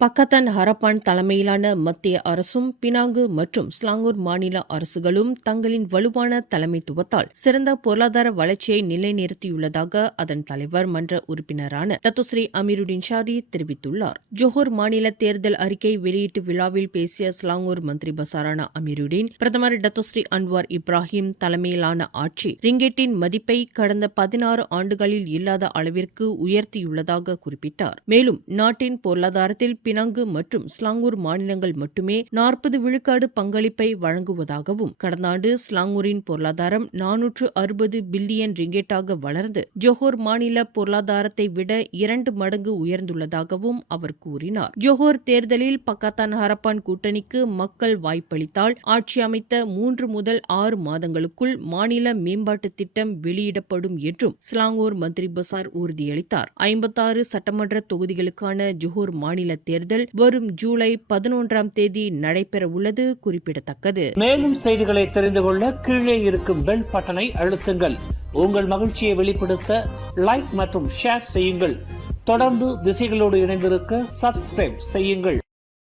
Pakatan Harapan தலைமையிலான மத்திய அரசும் பினாங்கு மற்றும் ஸ்லாங்கூர் மாநில அரசுகளும் தங்களின் வலுவான தலைமைத்துவத்தால் சிறந்த பொருளாதார வளர்ச்சியை நிலைநிறுத்தியுள்ளதாக அதன் தலைவர் மன்ற உறுப்பினரான டத்துஸ்ரீ அமீருடின் ஷாரி தெரிவித்துள்ளார். ஜோஹர் மாநில தேர்தல் அறிக்கை வெளியீட்டு விழாவில் பேசிய ஸ்லாங்கூர் மந்திரி பசாரானா அமீருடின், பிரதமர் டத்துஸ்ரீ அன்வார் இப்ராஹிம் தலைமையிலான ஆட்சி ரிங்கெட்டின் மதிப்பை கடந்த 16 ஆண்டுகளில் இல்லாத அளவிற்கு உயர்த்தியுள்ளதாக குறிப்பிட்டார். மேலும் நாட்டின் பொருளாதாரத்தில் பினாங்கு மற்றும் ஸ்லாங்கூர் மாநிலங்கள் மட்டுமே 40 விழுக்காடு பங்களிப்பை வழங்குவதாகவும், கடந்த ஆண்டு ஸ்லாங்கூரின் பொருளாதாரம் 460 பில்லியன் ரிங்கெட்டாக வளர்ந்து ஜோஹர் மாநில பொருளாதாரத்தை விட 2 மடங்கு உயர்ந்துள்ளதாகவும் அவர் கூறினார். ஜோஹர் தேர்தலில் பக்கத்தான் ஹரப்பான் கூட்டணிக்கு மக்கள் வாய்ப்பளித்தால் ஆட்சி அமைத்த 3 முதல் 6 மாதங்களுக்குள் மாநில மேம்பாட்டு திட்டம் வெளியிடப்படும் என்றும் ஸ்லாங்கூர் மந்திரி பசார் உறுதியளித்தார். 56 சட்டமன்ற தொகுதிகளுக்கான ஜோஹர் மாநில தேர்தல் வரும் ஜூலை 11ஆம் தேதி நடைபெறவுள்ளது குறிப்பிடத்தக்கது. மேலும் செய்திகளை தெரிந்து கொள்ள கீழே இருக்கும் பெல் பட்டனை அழுத்துங்கள். உங்கள் மகிழ்ச்சியை வெளிப்படுத்த லைக் மற்றும் ஷேர் செய்யுங்கள். தொடர்ந்து திசைகளோடு இணைந்திருக்க சப்ஸ்கிரைப் செய்யுங்கள்.